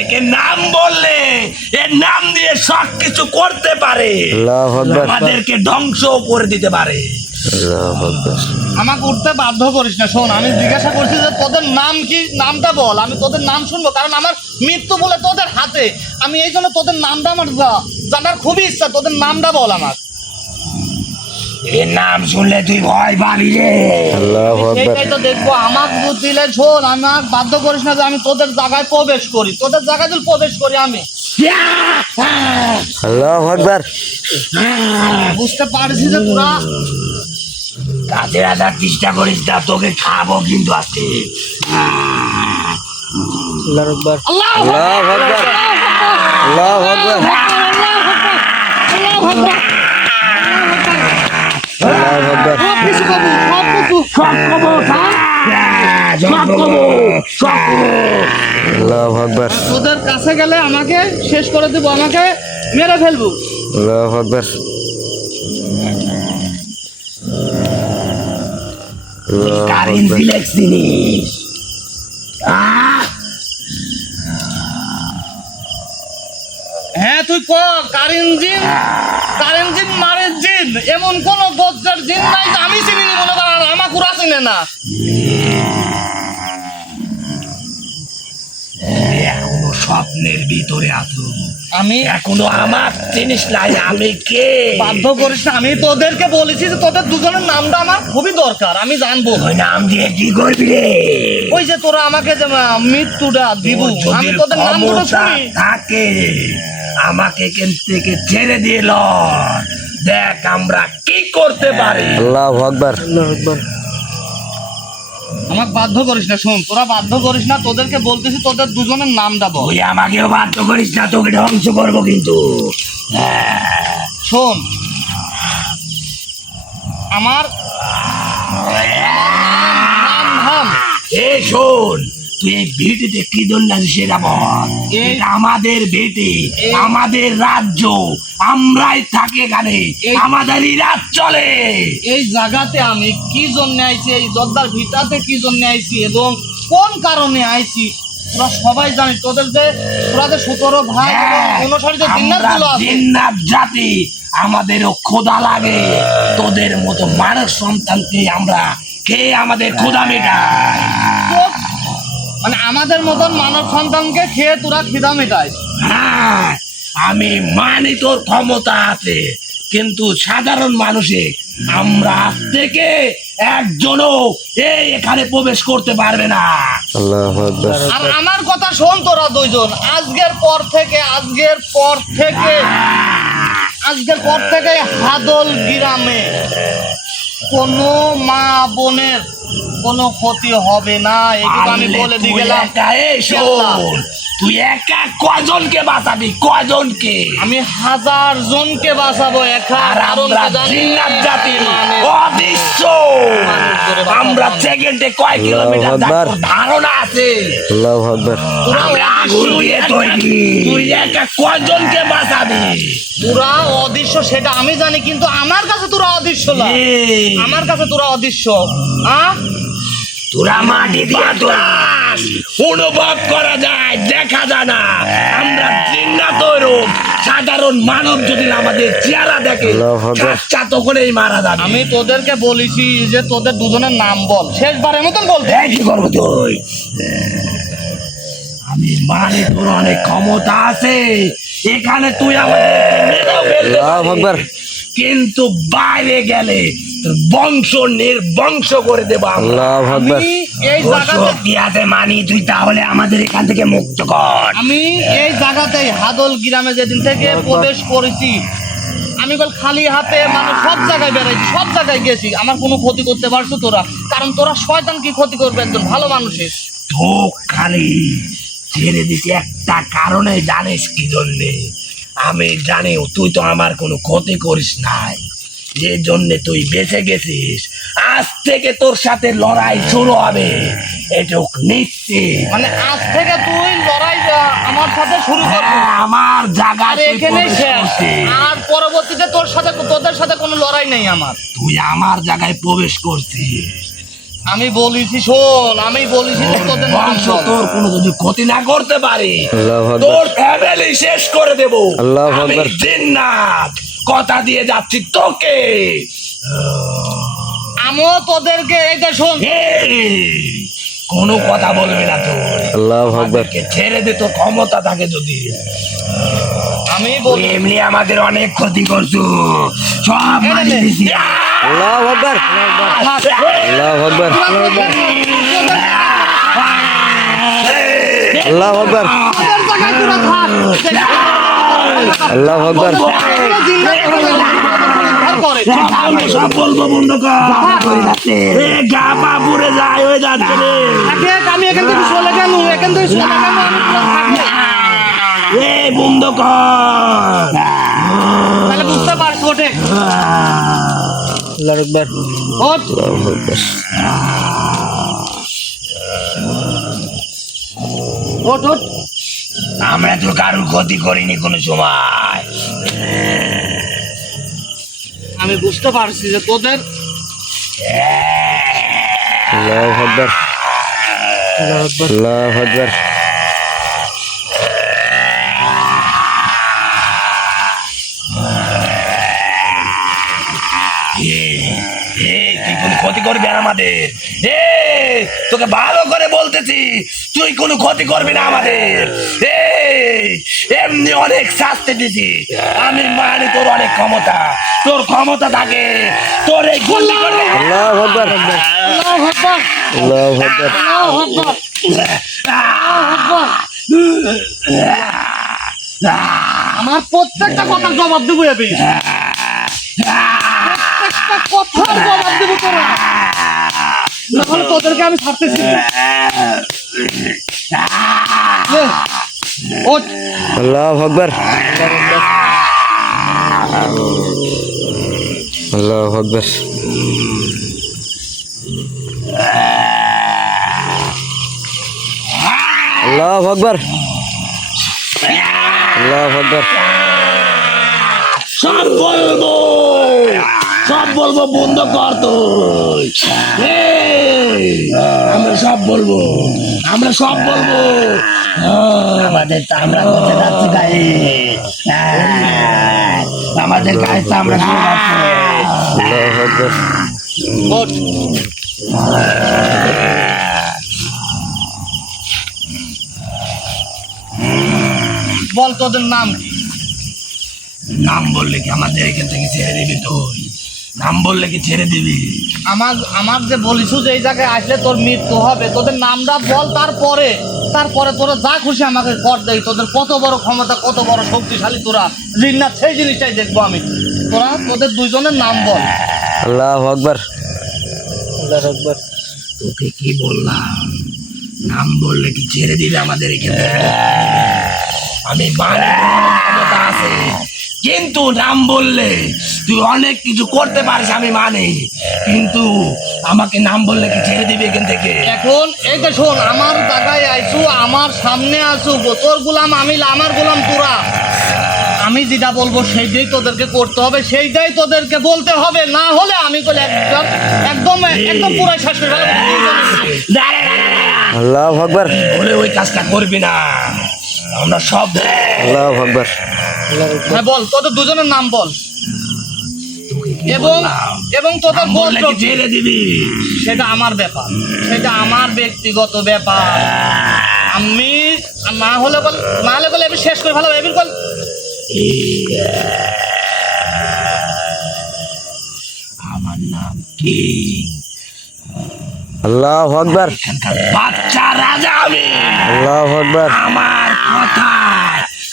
একে নাম বললে এর নাম দিয়ে সব কিছু করতে পারে। আল্লাহু আকবার। আমাদেরকে ধ্বংস করে দিতে পারে। আল্লাহু আকবার। আমাকে উঠতে বাধ্য করিস না। শোন, আমি জিজ্ঞাসা করছি যে তোদের নাম কি, নামটা বল। আমি তোদের নাম শুনবো, কারণ আমার মৃত্যু বলে তোদের হাতে। আমি এই জন্য তোদের নামটা আমার জানার খুবই ইচ্ছা। তোদের নামটা বল আমার। এর নাম শুনলে তুই ভয় পাবি রে। আল্লাহু আকবার। সেইটাই তো দেখবো। আমার দিলে শোন, আমার বাধ্য করিস না যে আমি তোদের জায়গায় প্রবেশ করি। তোদের জায়গায় যদি প্রবেশ করি আমি, আল্লাহু আকবার। বুঝতে পারছি যে তোরা কাছে আসার চেষ্টা করিস না, তোকে খাবো কিন্তু আজকে। আল্লাহ আল্লাহু আকবার। আল্লাহু আকবার। আল্লাহু আকবার। কিছু কবু, সব কিছু। আল্লাহু আকবার। তোদের কাছে গেলে আমাকে শেষ করে দিব, আমাকে মেরে ফেলবো। আল্লাহু আকবার। কারেন্ট ফিলেক্স জিনিস। হ্যাঁ তুই ক, কারেন্ট জিন মারের জিন, এমন কোন গজ্জার জিন নাই যে আমি চিনি নি মনে কর, আর আমাকে ওরা চিনে না। এখনো স্বপ্নের ভিতরে আছো। আমি এখনো আমার জিনিস নাই। আমি কে? বাধ্য করিস না। আমি তোদেরকে বলেছি যে তোদের দুজনের নামটা আমার খুবই দরকার, আমি জানবো। ওই নাম দিয়ে কি করবি রে? ওই যে তোরা আমাকে যে মৃত্যুটা দিব, তোর আমি যদি তোদের নামগুলো ক্ষমতা শুনি। থাকে আমাকে এখান থেকে ছেড়ে দিল, দেখ আমরা কি করতে পারি। আল্লাহু আকবার। আল্লাহু আকবার। আমাকে বাধ্য করিস না। শোন, তোরা বাধ্য করিস না, তোদেরকে বলতেছি তোদের দুজনের নামটা বল। তুই আমাকেও বাধ্য করিস না, তোকে ধ্বংস করবো কিন্তু। শোন, আমার নাম এ শোন, তুই এই ভিটিতে কি জন্য আছিস সেটা বল। এটা আমাদের ভিটি, আমাদের রাজ্য, আমরাই থাকি এখানে, আমাদেরই রাজ চলে। এই জায়গাতে আমি কি জন্য আইছি, এই জর্দার ভিটাতে কি জন্য আইছি এবং কোন কারণে আইছি তোরা সবাই জানিস। তোরা যে 17 ভাই এবং অনুসারী যে জিন্নাতগুলো আছে, জিন্নাত জাতি, আমাদেরও ক্ষুধা লাগে। তোদের মতো মানব সন্তানকে আমরা খেয়ে আমাদের ক্ষুধা মেটাই। মানে আমাদের মতন মানব সন্তানকে খেয়ে তোরা খিদা মেটাইস। হ্যাঁ, আমি মানি তোর ক্ষমতা আছে, কিন্তু সাধারণ মানুষে আমরা আজ থেকে একজনও এখানে প্রবেশ করতে পারবে না। আল্লাহু আকবার। আর আমার কথা শোন তোরা দুইজন, আজকের পর থেকে হাদল গ্রামে কোনো মা বোনের কোনো ক্ষতি হবে না, এটুকু আমি বলে দিয়ে গেলাম। তুই একা কজনকে বাঁচাবি? কজনকে? আমি 1000 জনকে বাঁচাবো একা। আমরা সেকেন্ডে কয় কিলোমিটার যাবো ধারণা আছে। আল্লাহু আকবার। আমরা আগুন দিয়ে তৈরি, তুই একা কজনকে বাঁচাবি? তোরা অদৃশ্য সেটা আমি জানি, কিন্তু আমার কাছে তোরা অদৃশ্য না, আমার কাছে তোরা অদৃশ্য। তোরা মাটি দিয়ে তোরাস, অনুভব করা যায়, দেখা যায় না। আমরা জিন্নাত রূপ, সাধারণ মানব যদি আমাদের চেহারা দেখে তখনই মারা যাবে। আমি তোদেরকে বলেছি যে তোদের দুজনের নাম বল, শেষবারের মতন বলতে। কি করবো তুই? আমি মানে তোর অনেক ক্ষমতা আছে এখানে, তুই আমাদের আল্লাহু আকবার। কিন্তু বাইরে গেলে তোর বংশ নির্বংশ করে দেবো। আল্লাহু আকবার। এই জায়গাতে মানি তুই তাহলে আমাদের এখান থেকে মুক্ত কর। আমি এই জায়গাতে হাদল গ্রামে যেদিন থেকে প্রবেশ করেছি, আমি বল খালি হাতে মানে সব জায়গায় বেড়াইছি, সব জায়গায় গেছি, আমার কোনো ক্ষতি করতে পারছো তোরা? কারণ তোরা শয়তান কি ক্ষতি করবে একজন ভালো মানুষের? তো খালি ছেড়ে দিছি একটা কারণে, জানিস কি জন্যে? আমি জানি তুই তো আমার কোনো ক্ষতি করিস নাই, যে জন্য তুই বেঁচে গেছিস। আজ থেকে তোর সাথে লড়াই শুরু হবে, এটুক নিশ্চিত। মানে আজ থেকে তুই লড়াই আমার সাথে শুরু করবি? আমার জায়গা আর এখানে শেষ, আর পরবর্তীতে তোদের সাথে কোনো লড়াই নেই আমার। তুই আমার জায়গায় প্রবেশ করছিস। আমি বলেছি শোন, আমি বলেছি যে তোদের বংশ তোর কোনো যদি ক্ষতি না করতে পারি, আল্লাহু আকবার। তোর ফ্যামিলি শেষ করে দেব। আল্লাহু আমি আকবার। জিন্নাত কথা দিয়ে যাচ্ছি তোকে। আমিও তোদেরকে এই যে শোন, কোনো কথা বলবি না তুই। আল্লাহু আকবার। আমাদেরকে ছেড়ে দে, তোর ক্ষমতা থাকে যদি। আমি তুই বলি এমনি আমাদের অনেক ক্ষতি করছো, সব মানি দিছি। আল্লাহু আকবার। আল্লাহু আকবার। আল্লাহু আকবার। আল্লাহু আকবার। সব বলবো বন্ধ কর। গা পা পুড়ে যায় হয়ে যাচ্ছে রে। আমি এখান থেকে চলে গেল, এখান থেকে চলে গেল, বন্ধ কর। তাহলে বুঝতে পারছ ওঠে। আল্লাহু আকবার। ওঠ। আল্লাহু আকবার। ওঠ ওঠ। আমরা তো কারোর ক্ষতি করিনি কোনো সময়। আমি বুঝতে পারছি যে তোদের আল্লাহু আকবার। আল্লাহু আকবার। তুই কোনো ক্ষতি করবি না আমাদের। তোকে ভালো করে বলতেছি, তুই কোনো ক্ষতি করবি না আমাদের। এমনি অনেক শাস্তি দিছি আমি, মানে তোর অনেক ক্ষমতা, তোর ক্ষমতা থাকে তোর এই গুলি করে। আল্লাহু আকবার। আল্লাহু আকবার। আমার প্রত্যেকটা কথার জবাব দেবো, প্রত্যেকটা কথার জবাব দেবো তোরা, নাহলে তোদেরকে আমি ছাড়তেছি না। ওঠ। আল্লাহু আকবার। আল্লাহু আকবার। আল্লাহু আকবার আল্লাহু আকবার সব বলবো, সব বলবো, বন্ধ কর তুই। এই, আমরা সব বলবো, আমরা সব বলবো। আমাদের চামড়া করতে যাচ্ছি গায়ে, আমাদের গায়ে চামড়া শুরু যাচ্ছে। আল্লাহু আকবার ওঠ। বল তোদের নাম কি? নাম বললে কি আমাদের এখান থেকে ছেড়ে দিবি তুই? নাম বললে কি ছেড়ে দিবি? আমার যে বলিস যে এই জায়গায় আসলে তোর মৃত্যু হবে, তোদের নামটা বল, তারপরে তোরা যা খুশি আমাকে কর দেই। তোদের কত বড় ক্ষমতা, কত বড় শক্তিশালী তোরা, জিন্নাত, সেই জিনিসটাই দেখবো আমি। তোদের দুইজনের নাম বল। আল্লাহু আকবার তোকে কি বললাম? নাম বললে কি ছেড়ে দিবে আমাদের এখান থেকে? আমি মানে ক্ষমতা আছে, কিন্তু নাম বললে তুই অনেক কিছু করতে পারিস, আমি মানে, কিন্তু আমাকে নাম বললে কি ছেড়ে দিবি এখান থেকে? এখন এই যে শোন, আমার জায়গায় আইসু, আমার সামনে আসু, তোর গোলাম আমি, আমার গোলাম তোরা। আমি যেটা বলবো সেইটাই তোদেরকে করতে হবে, সেইটাই তোদেরকে বলতে হবে, না হলে আমি বলে একদম একদম পুরাই শেষ করে ফেলবো। আল্লাহু আকবার বলে ওই কাজটা করবি না, আমরা সব আল্লাহু আকবার হ্যাঁ বল, তোদের দুজনের নাম বল, তোকে কি এবং বললাম? এবং তোদের নাম বললে গোত্র কি ছেড়ে দিবি? সেটা আমার ব্যাপার, সেটা আমার ব্যক্তিগত ব্যাপার। আমি না হলে বল এবার শেষ করে ফেলাম, এবার বল। আমার নাম কি? আল্লাহু আকবার এখানকার বাচ্চা রাজা আমি। আল্লাহু আকবার আমার কথা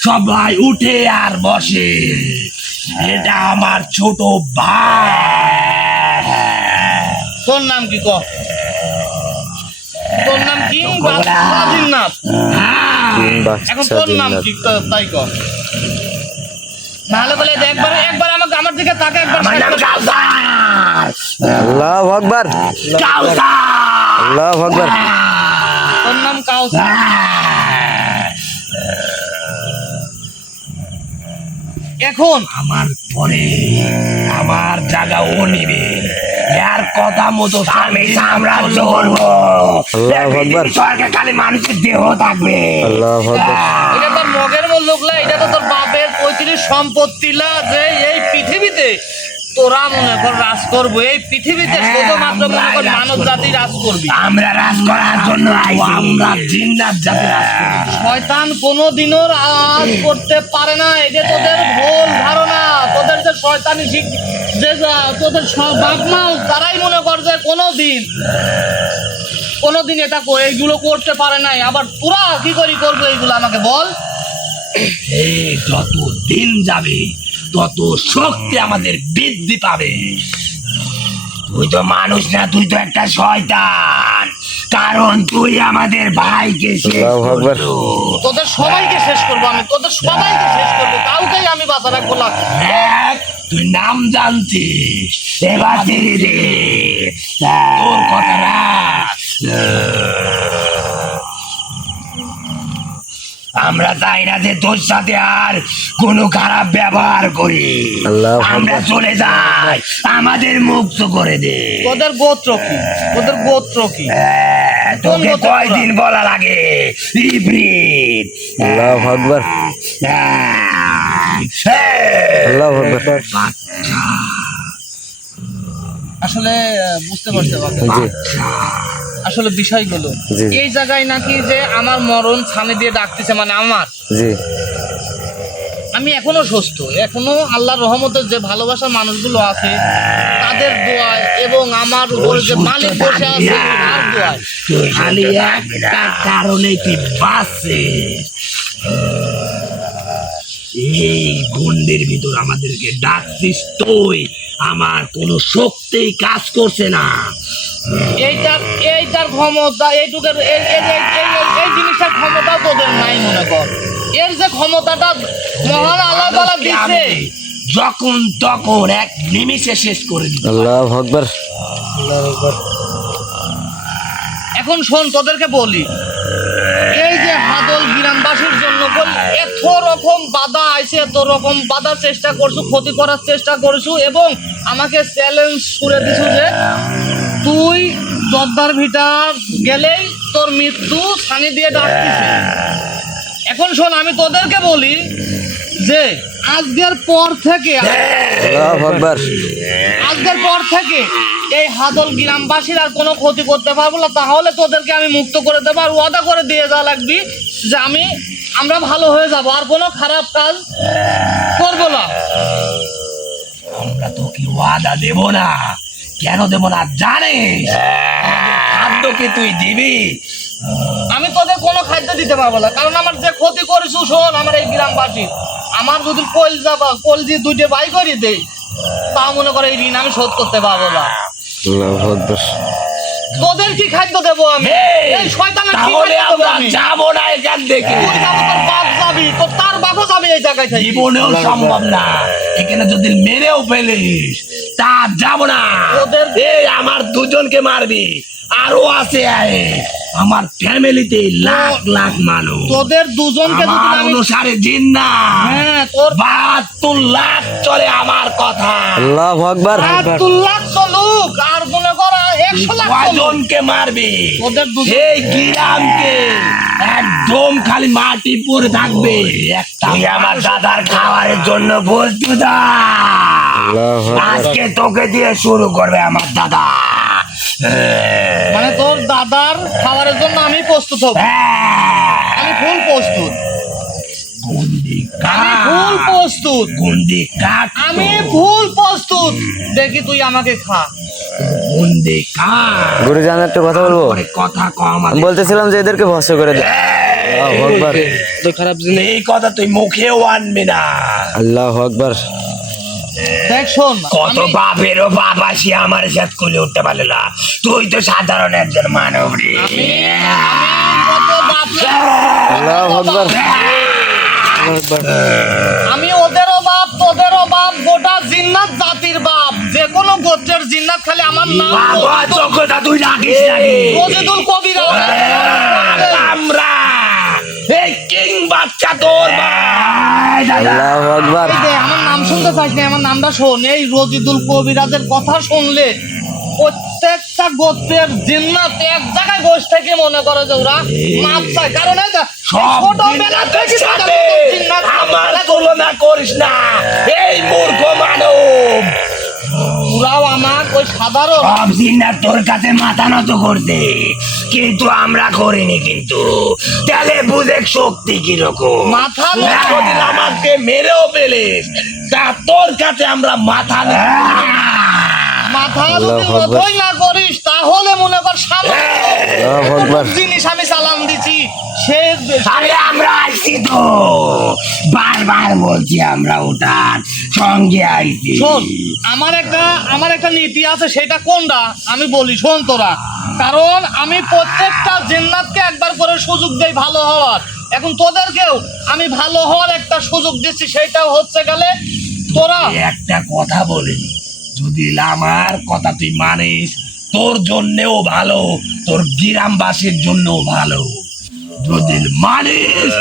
সবাই উঠে আর বসে, এটা আমার ছোট ভাই। তোর নাম কি ক? তোর নাম কিং জিন্নাত। এখন তোর নাম কি তাই ক? নাহলে বলে একবার আমাকে আমার দিকে তাকে একবার আমার নাম কাউসার। আল্লাহু আকবার কাউসার। আল্লাহু আকবার তোর নাম কাউসার। এখন আমার পরে আমার জায়গা ও নিবে, এর কথা মতো আমি সাম্রাজ্য করবো। আল্লাহু আকবার সরকার খালি মানুষের দেহ থাকবে। আল্লাহু আকবার এটা তোর মগের লোকলা, এটা তো তোর বাপের 35 সম্পত্তিলা, যে এই পৃথিবীতে তোরা মনে কর রাজ করবো। এই পৃথিবীতে শুধুমাত্র মনে কর মানব জাতি রাজ করবি। আমরা রাজ করার জন্য আমরা জিন্নাত জাতি রাজ করবো। শয়তান কোনোদিনও রাজ করতে পারে না, এটা তোদের ভুল ধারণা। তোদের যে শয়তানি যে তোদের বাপ মা তারাই মনে কর যে কোনোদিন এটা এইগুলো করতে পারে নাই। আবার তোরা কি করবো এইগুলো আমাকে বল। এই যত দিন যাবে তত শক্তি আমাদের বৃদ্ধি পাবে। তুই তো মানুষ না, তুই তো একটা শয়তান, কারণ তুই আমাদের ভাইকে শেষ আল্লাহু আকবার। করছো। তোদের সবাইকে শেষ করবো আমি, তোদের সবাইকে শেষ করবো, কাউকেই আমি বাঁচা রাখবো না। দেখ, তুই নাম জানছিস, এবার ছেড়ে দে, তোর কথা রাখ। আমরা চাই না যে তোর সাথে আর কোনো খারাপ ব্যবহার করি। আল্লাহু আকবার। আমরা চলে যাই, আমাদের মুক্ত করে দে। তোদের গোত্র কি? তোদের গোত্র কি? তোকে কয়দিন বলা লাগে? ইব্রিত। আল্লাহু আকবার আল্লাহু আকবার আসলে বুঝতে পারছে বাবা। জি আসলে বিষয়গুলো জি। এই জায়গায় নাকি যে আমার মরণ ছানে দিয়ে ডাকতেছে, মানে জি আমি এখনো সুস্থ, এখনো আল্লাহর রহমতের যে ভালোবাসার মানুষগুলো আছে তাদের দোয়ায় এবং আমার উপরে যে মালিক বসে আছে তার দোয়ায়। খালি একটা কারণে কি বাঁচছে, এই গন্ডের ভিতর আমাদেরকে ডাকছিস তুই, আমার কোনো শক্তি কাজ করছে না। এইটার ক্ষমতা এইটুকের এই জিনিসটার ক্ষমতা তোদের নাই মনে কর। এর যে ক্ষমতাটা মহান আল্লাহ তাআলা দিয়েছে, যখন তখন এক নিমিষে শেষ করে দিতে পারে। আল্লাহু আকবার এখন শোন তোদেরকে বলি, এই যে হাদল গ্রামবাসীর জন্য এত রকম বাধা আইছে, এত রকম বাধার চেষ্টা করছো, ক্ষতি করার চেষ্টা করছো এবং আমাকে চ্যালেঞ্জ করে দিছো যে তুই জর্দার ভিটা গেলেই তোর মৃত্যু ছানি দিয়ে ডাকতেছে। এখন শোন, আমি তোদেরকে বলি যে আজকের পর থেকে আল্লাহু আকবার। আজকের পর থেকে এই হাদল গ্রামবাসীর আর কোনো ক্ষতি করতে পারবো না। তাহলে তোদেরকে আমি মুক্ত করে দেবো, আর ওয়াদা করে দিয়ে যা লাগবি যে আমরা ভালো হয়ে যাব, আর কোনো খারাপ কাজ করবো না। আমরা তোকে ওয়াদা দেব না। কেন দেব না জানিস? খাদ্য কি তুই দিবি? আমি তোদের কোনো খাদ্য দিতে পারবো না, কারণ আমার যে ক্ষতি করেছু, শোন, আমার এই গ্রামবাসী আমার যদি কলজি দুইটা বাই করে দেই, তা মনে করে এই ঋণ আমি শোধ করতে পারবো না। আল্লাহু আকবার। তোদের কি খাদ্য দেবো আমি? এই শয়তানের কি তাহলে খাদ্য দেবো আমরা আমি? যাবো না এখান থেকে। তুই যাবো, তোর বাপ যাবি, তোর তার বাপও যাবি এই জায়গায় থেকে। জীবনেও সম্ভব না। এখানে যদি মেরেও ফেলিস তা যাব না। এই আমার দুজনকে মারবি, আরো আছে আমার ফ্যামিলিতে লাখ লাখ মানুষ। তোদের দুজনকে যদি আমার আমি অনুসারে জিন্না হ্যাঁ তোর 72 লাখ চলে আমার কথা। আল্লাহু আকবার। 72 লাখ চলুক, আর মনে করা 100 লাখ চলুক, কয়জনকে মারবি? ওদের দুজন এই গ্রামকে একদম খালি মাটি পড়ে থাকবে। তুই আমার দাদার খাবারের জন্য বলতো দা, আল্লাহু আকবার। আজকে তোকে দিয়ে শুরু করবে আমার দাদা। মানে তোর দাদার খাবারের জন্য আমি প্রস্তুত হব, আমি ফুল প্রস্তুত, গুন্ডি আমি কাক, ফুল প্রস্তুত, গুন্ডি কাক, আমি ফুল প্রস্তুত। দেখি তুই আমাকে খা। গুন্ডি কাক। গুরুজন একটা কথা বলবো। পরে কথা কম আমি বলতেছিলাম যে এদেরকে ভস্ম করে দে। আল্লাহু আকবার। এই কথা তুই মুখেও আনবি না। আল্লাহু আকবার। দেখ শোন, কত বাপেরও বাপ আসি আমার সাথে কোলে উঠতে পারলে না। তুই তো সাধারণ একজন মানব রে। কত বাপ না, আল্লাহু আকবার। আমি ওদেরও বাপ, তোদেরও বাপ, গোটা জিন্নাত জাতির বাপ। যে কোনো গোত্রের জিন্নাত খালি আমার নাম বাবা যোগ্যতা তুই রাখিস নাকি? রজিদুল কবির। আমরা এই কিং বাচ্চা তোর ভাই দাদা। আল্লাহু আকবার। আমার নাম শুনতে চাইস না, আমার নামটা শোন। এই রজিদুল কবিরাজের কথা শুনলে প্রত্যেকটা গোত্রের জিন্নাত এক জায়গায় বসে থেকে মনে করে যে ওরা মাপ চায়। কারণ এই দেখ, ছোটবেলা থেকে সাথে জিন্নাত আমার তুলনা করিস না। এই মূর্খ মানব ওরাও আমার ওই সাধারণ সব জিন্নাত তোর কাছে মাথা নত করতে, কিন্তু আমরা করিনি। কিন্তু তাহলে বুঝে শক্তি কিরকম। মাথা যদি আমাকে মেরেও ফেলিস তা তোর কাছে আমরা মাথা মাথা যদি আল্লাহু আকবার। মতই না করিস, তাহলে মনে কর আল্লাহু আকবার। জিনিস আমি চালান দিছি সে আরে আমরা আইছি তো, বারবার বলছি আমরা ওটার সঙ্গে আইছি। শোন, আমার একটা নীতি আছে, সেটা কোনটা আমি বলি শোন তোরা। কারণ আমি প্রত্যেকটা জিন্নাতকে একবার করে সুযোগ দেই ভালো হওয়ার। এখন তোদেরকেও আমি ভালো হওয়ার একটা সুযোগ দিচ্ছি, সেটাও হচ্ছে গেলে তোরা একটা কথা বলি, যদি আমার কথা তুই মানিস তোর জন্যও ভালো, তোর গ্রামবাসীর জন্যও ভালো। যদি মানিস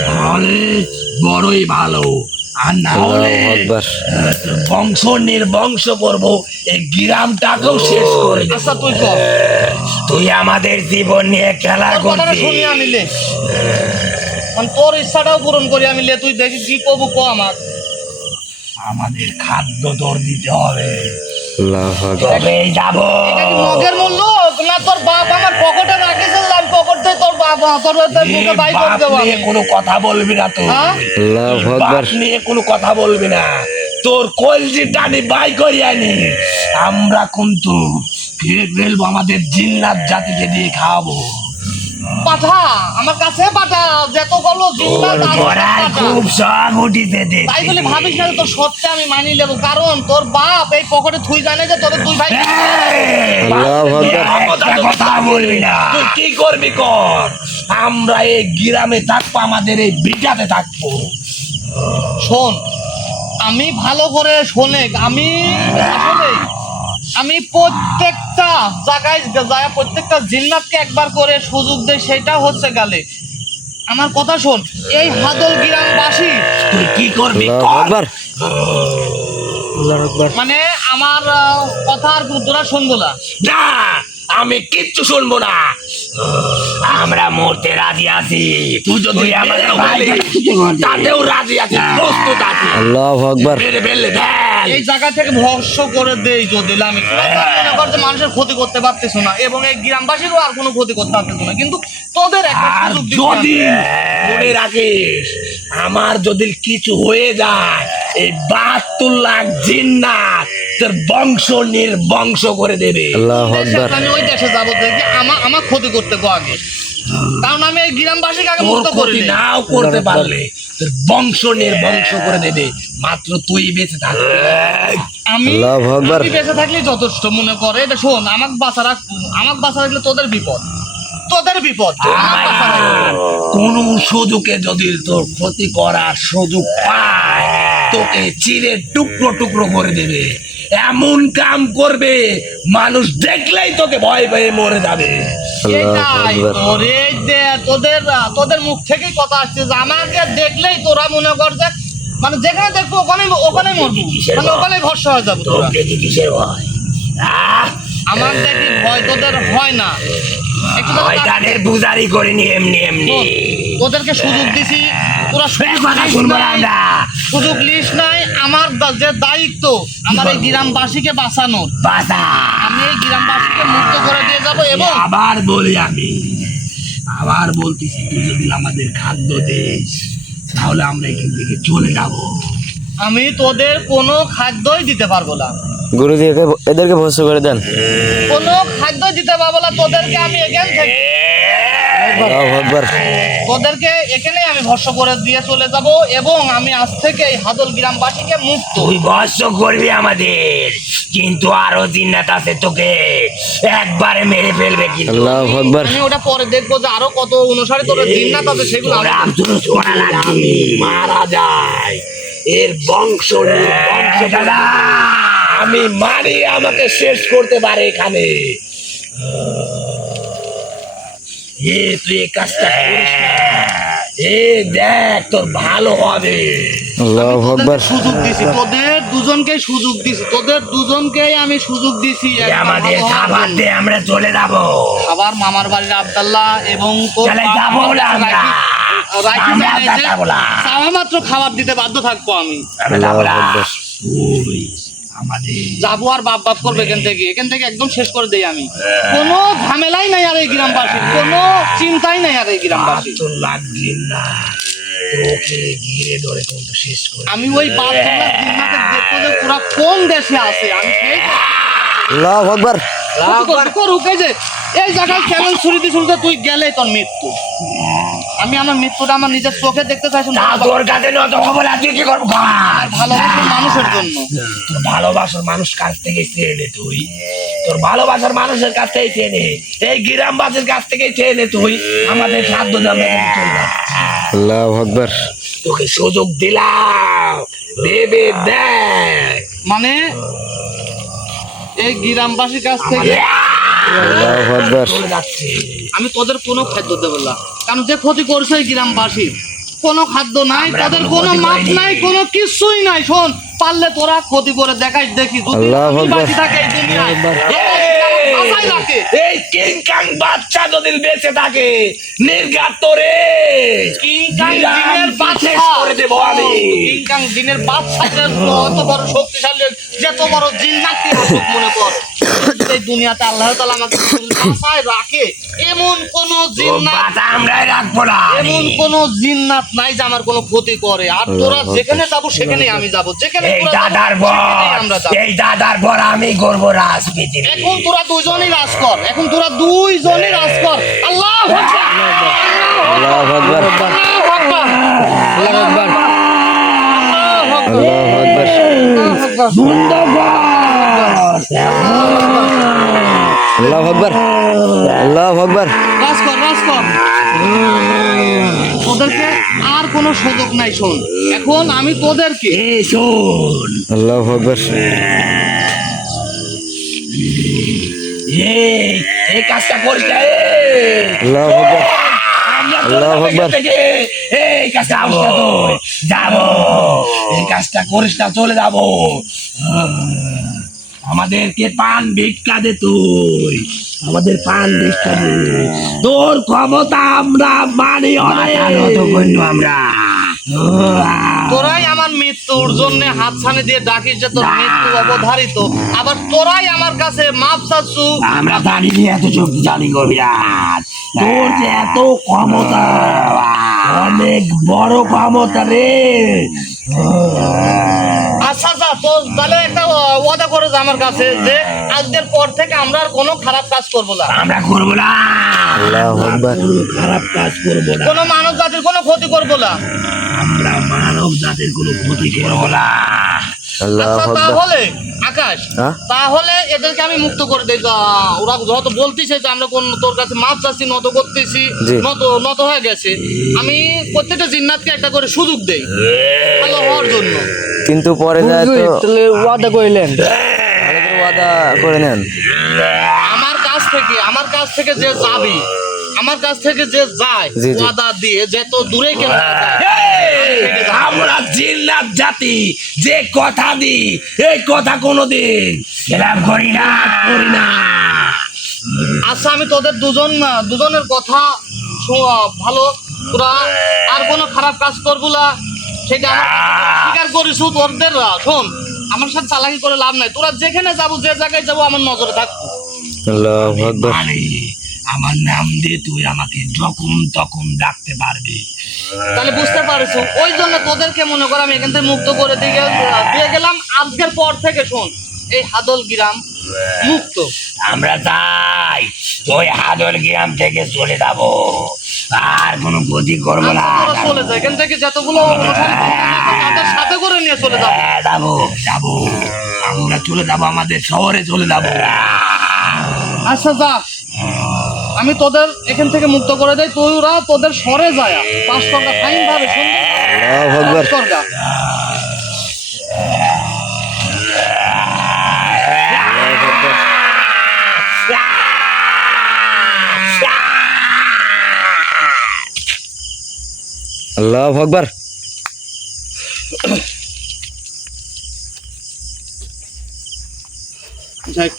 তাহলে বড়ই ভালো, আর না হলে আল্লাহু আকবার। বংশ নির্বংশ করবো, এই গ্রামটাকেও শেষ করে দেব। আচ্ছা তুই কর, তুই আমাদের জীবন নিয়ে খেলা তোর কথাটা করছিস। শুনি আমি লে, মানে তোর ইচ্ছাটাও পূরণ করি আমি লে। তুই দেখি কি কবু কো আমার। আমাদের খাদ্য তোর দিতে হবে, আল্লাহু আকবার। তবেই যাবো। এটা কি মগের মূল্য না? তোর বাপ আমার পকেটে রাখিছিল, আমি পকেট থেকে তোর তোর মুখে বাই করে বাপ দেবো নিয়ে আমি। কোনো কথা বলবি না তুই। হ্যাঁ? আল্লাহু আকবার। বাপ নিয়ে কোনো কথা বলবি না। তোর কলজি টানি বাই করি আনি আমরা, কিন্তু খেয়ে ফেলবো, আমাদের জিন্নাত জাতিকে দিয়ে খাওয়াবো। পাঠা আমার কাছে পাঠা, যত বলো জিন্নাত তোর আমার ঘোড়ায় পাঠা। খুব শখ উঠিতে দে। তাই বলে ভাবিস না যে তোর সত্যি আমি মানি নেবো, কারণ তোর বাপ এই পকেটে থুই জানে যে তোর দুই ভাই আল্লাহু আকবার। একটা কথা বলবি না। তুই কি করবি কর, আমরা এই গ্রামে থাকবো, আমাদের এই বিটাতে থাকবো। শোন, আমি ভালো করে শোনে, আমি আসলে আমি প্রত্যেকটা জায়গায় যায় প্রত্যেকটা জিন্নাতকে একবার করে সুযোগ দেই। সেটা হচ্ছে গেলে আমার কথা শোন, এই হাদল গ্রামবাসী তুই কি করবি আল্লাহু আকবার মানে আমার কথা আর তোরা শুনবো না। না, আমি কিচ্ছু শুনবো না। আমরা মরতে রাজি আছি, তুই যদি আমাদের ভাই তাতেও রাজি আছি, প্রস্তুত আছি। আল্লাহু আকবার মেরে ফেললে ফেল। এই জায়গা থেকে ভস্য করে দেই যদি আমি মনে কর যে মানুষের ক্ষতি করতে পারতেছ না এবং এই গ্রামবাসীরও আর কোনো ক্ষতি করতে পারতেছ না, কিন্তু তোদের একটা আর সুযোগ দিচ্ছি যদি আমি। মনে রাখিস, আমার যদি কিছু হয়ে যায়, এই 72 লাখ জিন্নাত তোর বংশ নির্বংশ করে দেবে। আল্লাহু দেশে আকবার আমি ওই দেশে যাবো দেখি আমার ক্ষতি করতে গো আগে, কারণ আমি এই গ্রামবাসীকে আগে তোর মুক্ত করে ক্ষতি দিই। নাও করতে পারলে তোর বংশ নির্বংশ করে দেবে, মাত্র তুই বেঁচে থাকবি। আমি আল্লাহু আকবার। আমি বেঁচে থাকলেই যথেষ্ট মনে করে। এটা শোন, আমাকে বাঁচা রাখলে তোদের বিপদ, তোদের বিপদ। আমাকে বাঁচা রাখলে। কোন সুযোগে যদি তোর ক্ষতি করার সুযোগ পায়, তোকে চিরে টুকরো টুকরো করে দেবে। এমন কাম করবে, মানুষ দেখলেই তোকে ভয় পেয়ে মরে যাবে। এটাই তোর এই যে তোদের মুখ থেকেই কথা আসছে যে আমাকে দেখলেই তোরা মনে কর যে মানে যেখানে দেখবো ওখানে মরবো, মানে ওখানে ভরসা হয়ে যাবো তোর তোরা। দেখি কিসের ভয়? আমার দেখি ভয় তোদের হয় না। একটু দাঁড়া। শয়তানের পূজারি করিনি এমনি এমনি। তোদেরকে সুযোগ দিছি, তোরা সে কথা শুনবো না আমরা। সুযোগ লিস নাই। আমার যে দায়িত্ব আমার এই গ্রামবাসীকে বাঁচানোর, বাসা আমি এই গ্রামবাসীকে মুক্ত করে দিয়ে যাব এবং আবার বলি, আমি আবার বলতেছি, তুই যদি আমাদের খাদ্য দিস, তাহলে আমরা এখান থেকে চলে যাব। আমি তোদের কোনো খাদ্যই দিতে পারবো না, গুরুজি এদেরকে ভস্য করে দেন কোনো খাদ্য দিতে পারবো না তোদেরকে। আমি এখান থেকে আল্লাহু আকবার তোদেরকে এখানেই আমি ভস্য করে দিয়ে চলে যাব এবং আমি আজ থেকে এই হাদল গ্রামবাসীকে মুক্ত। তুই বর্ষ করবি আমাদের, কিন্তু আরো জিন্নাত আছে, তোকে একবারে মেরে ফেলবে। কিন্তু আল্লাহু আকবার আমি ওটা পরে দেখবো যে আরো কত অনুসারে তোদের জিন্নাত আছে সেগুলো ওরা আমি- তোর সোনা লাগবে, মারা যায়, এর বংশ নির্বংশ দাদা আমি মারি, আমাকে শেষ করতে পারে এখানে। তুই এই কাজটা করিস না। দেখ, তোর ভালো হবে। আল্লাহু আকবার তোদেরকে সুযোগ দিছি, তোদের দুজনকেই সুযোগ দিছি, তোদের দুজনকেই আমি সুযোগ দিছি। একবার আমাদের ভালো হওয়ার খাবার জন্য। দিয়ে আমরা চলে যাব। আবার মামার বাড়ির আব্দাল্লাহ এবং তোর চলে বাবা যাবো আমার না কাছে আমরা। রাখি আমরা জানাইছে, যাবো না। চাওয়া মাত্র খাবার দিতে বাধ্য থাকবো আমি। আমরা যাবো না। আল্লাহু আকবার। তুই আমাদের যাবো আর বাপ বাপ করবে এখান থেকে একদম শেষ করে দেই আমি। কোনো ঝামেলাই নাই আর এই গ্রামবাসীর, কোনো চিন্তাই নাই আর এই গ্রামবাসী। তো লাগবে না, তোকে ঘিরে ধরে কিন্তু শেষ করে। আমি ওই বাচ্চাটা জিম্মাতে দেখবো যে তোরা কোন দেশে আছে, আমি সেই আল্লাহু আকবার করুক। এই যে এই জায়গায় চ্যালেঞ্জ ছুরি দিয়ে শুনতে তুই গেলেই তোর মৃত্যু। আমি আমার মৃত্যুটা আমার নিজের চোখে দেখতে চাইছি তা তোর কাছে নত খবর আছে, কি করবো? ভালোবাসার মানুষের জন্য। তোর ভালোবাসার মানুষ কাছ থেকে চেয়ে নে তুই, তোর ভালোবাসার মানুষের কাছ থেকে চেয়ে নে, এই গ্রামবাসীর কাছ থেকে চেয়ে নে তুই। আমাদের সাধ্য জমে চলবে। আল্লাহু আকবার তোকে সুযোগ দিলাম, ভেবে দেখ। মানে এই গ্রামবাসীর কাছ থেকে আল্লাহু আকবার চলে যাচ্ছে। আমি তোদের কোনো খাদ্য দেবো না, কারণ যে ক্ষতি করছে এই গ্রামবাসী, কোনো খাদ্য নাই, আমরা তোদের কোনো কোনো ক্ষতি মাপ করিনি। নাই, কোনো কিছুই নাই। শোন, পারলে তোরা ক্ষতি করে দেখাই দেখি যদি আল্লাহু আমি আকবার। বাঁচি থাকে এই দুনিয়ায়, বাঁচাই রাখে। এই কিং কাং বাচ্চা যদি বেঁচে থাকে, নির্ঘাত তোরে কিংকাং গ্রাম দিনের শেষ বাদশা করে দেবো আমি। কিংকাং দিনের বাদশা যে অত বড় শক্তিশালী, যত বড় জিন্নাতি আসুক মনে কর, এই দুনিয়াতে আল্লাহ তাআলা আমাকে বাঁচায় রাখে এমন কোন জিন্নাত, বাচ্চা আমরাই রাখবো না। এমন কোন জিন্নাত নাই যে আমার কোনো ক্ষতি করে। আর তোরা যেখানে যাবো সেখানেই আমি যাবো, যেখানে এই তোরা যাবো, দাদার সেখানেই আমরা পর, যাবো। এই দাদার পর আমি করবো রাজনীতি। এখন তোরা দুইজনই রাজ কর, এখন তোরা দুইজনই রাজ কর। আল্লাহু আকবার, আল্লাহু আকবার আল্লাহু আকবার, আল্লাহু আকবার আল্লাহু আকবার। আল্লাহু আকবার আল্লাহু আকবার রাজ কর, রাজ কর। তোদেরকে আর কোনো সুযোগ নাই। শোন, এখন আমি তোদেরকে এই শোন, আল্লাহু আকবার এই কাজটা করিস না। আল্লাহু আকবার আমরা চলে আল্লাহু যাবো এখান আকবার। থেকে। এই কাজটা করিস না তুই, যাবো, এই কাজটা করিস না, চলে যাবো। আমাদেরকে পান ভিক্ষা দে তুই, আমাদের পান ভিক্ষা দে। তোর ক্ষমতা আমরা মানি অনেক, আমরা তোরাই আমার মৃত্যুর জন্য হাত ছানি দিয়ে ডাকিস যে তোর মৃত্যু অবধারিত, আবার তোরাই আমার কাছে মাপ চাচ্ছু। আমরা জানি নি এত শক্তিশালী কবিরাজ, তোর যে এত ক্ষমতা, অনেক বড় ক্ষমতা রে। আচ্ছা আচ্ছা, তো তাহলে একটা ওয়াদা করে যে আমার কাছে যে আজকের পর থেকে আমরা আর কোনো খারাপ কাজ করবো না, আমরা করবো না, আল্লাহু আকবার। কোনো খারাপ কাজ করবো না, কোনো মানব জাতির কোনো ক্ষতি করবো না। আমরা মানব জাতির কোনো ক্ষতি করবো না। আল্লাহু আচ্ছা আকবার। তাহলে আকাশ, হ্যাঁ? তাহলে এদেরকে আমি মুক্ত করে দিই। ওরা যত বলতেছে যে আমরা কোন তোর কাছে মাপ চাচ্ছি, নত করতেছি, জি। নত হয়ে গেছে, আমি প্রত্যেকটা জিন্নাতকে একটা করে সুযোগ দেই ভালো হওয়ার জন্য। কিন্তু পরে যায় তো তাহলে ওয়াদা করিলেন, ভালো করে ওয়াদা করে নেন। আমার কাছ থেকে যে যাবি, আমার কাছ থেকে যে যায় জি, জি। ওয়াদা দিয়ে যত দূরে কেন এই, আমরা জিন্নাত জাতি, যে কথা দি এই কথা কোনোদিন খেলাপ করি না, করি না। আচ্ছা, আমি তোদের দুজনের কথা ভালো, তোরা আর কোনো খারাপ কাজ করবো না সেটা স্বীকার করিস। তোদের শোন, আমার সাথে চালাকি করে লাভ নাই, তোরা যেখানে যাবো, যে জায়গায় যাবো, আমার নজরে থাকবো। আল্লাহু আকবার। মানে আমার নাম দিয়ে তুই আমাকে যখন তখন ডাকতে পারবি। তাহলে বুঝতে পারছো, ওই জন্য তোদেরকে মনে করো আমি এখান থেকে মুক্ত করে দিয়ে গেলাম। আজকের পর থেকে শোন, এই হাদল গ্রাম মুক্ত। আমরা চাই তুই হাদর গ্রাম থেকে চলে যাব, আর কোনো ক্ষতি করবো না। আচ্ছা, তোরা চলে যায় এখান থেকে, যতগুলো তাদের সাথে করে নিয়ে চলে যাবো। হ্যাঁ, যাবো যাবো, আমরা চলে যাবো, আমাদের শহরে চলে যাবো। আচ্ছা যা, আমি তোদের এখান থেকে মুক্ত করে দেই, তোরা তোদের সরে যায় 5 টাকা ফাইন ভাবে আল্লাহু আকবার। আল্লাহু আকবার। যাক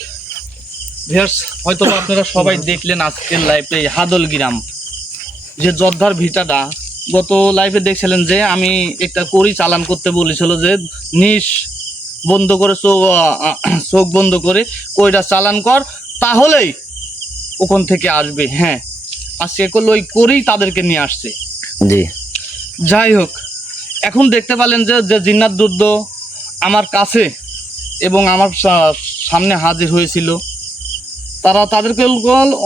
ভিউয়ার্স, হয়তো আপনারা সবাই দেখলেন আজকের লাইভে হাদল গ্রাম যে যোদ্ধার ভিটাটা। গত লাইভে দেখছিলেন যে আমি একটা করি চালান করতে বলেছিল যে নিশ বন্ধ করে চোখ বন্ধ করে কইটা চালান কর, তাহলেই ওখান থেকে আসবে। হ্যাঁ, আজকে করলো ওই করেই তাদেরকে নিয়ে আসছে। জি। যাই হোক, এখন দেখতে পেলেন যে যে জিন্নাত দুর্দ আমার কাছে এবং আমার সামনে হাজির হয়েছিল, তাদেরকে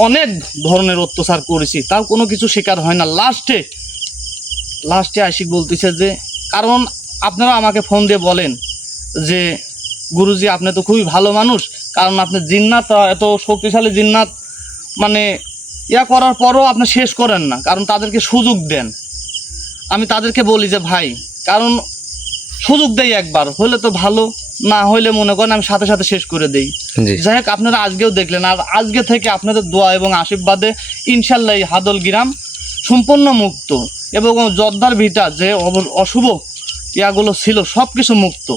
অনেক ধরনের অত্যাচার করেছি, তাও কোনো কিছু শিকার হয় না। লাস্টে আশিক বলতেছে যে, কারণ আপনারা আমাকে ফোন দিয়ে বলেন যে গুরুজি আপনি তো খুবই ভালো মানুষ, কারণ আপনি জিন্নাত এত শক্তিশালী জিন্নাত মানে ইয়া করার পরও আপনি শেষ করেন না, কারণ তাদেরকে সুযোগ দেন। আমি তাদেরকে বলি যে ভাই, কারণ সুযোগ দেই একবার হলে তো ভালো, না হইলে মনে করেন আমি সাথে সাথে শেষ করে দেই। জি। যাই হোক, আপনারা আজকেও দেখলেন, আর আজকে থেকে আপনাদের দোয়া এবং আশীর্বাদে ইনশাল্লাহ এই হাদল গ্রাম সম্পূর্ণ মুক্ত, এবং যোদ্ধার ভিটা যে অশুভ ইয়াগুলো ছিল সব কিছু মুক্ত।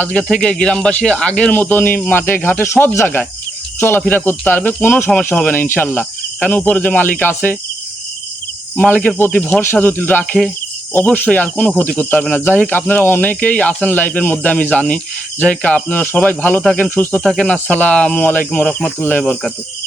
আজকে থেকে গ্রামবাসী আগের মতনই মাঠে ঘাটে সব জায়গায় চলাফেরা করতে পারবে, কোনো সমস্যা হবে না ইনশাল্লাহ। কারণ উপরে যে মালিক আছে, মালিকের প্রতি ভরসা যদি রাখে অবশ্যই আর কোনো ক্ষতি করতে পারবে না। যাই হোক, আপনারা অনেকেই আছেন লাইফের মধ্যে আমি জানি। যাই হোক, আপনারা সবাই ভালো থাকেন, সুস্থ থাকেন। আসসালামু আলাইকুম রহমতুল্লাহ বরকাতুহু।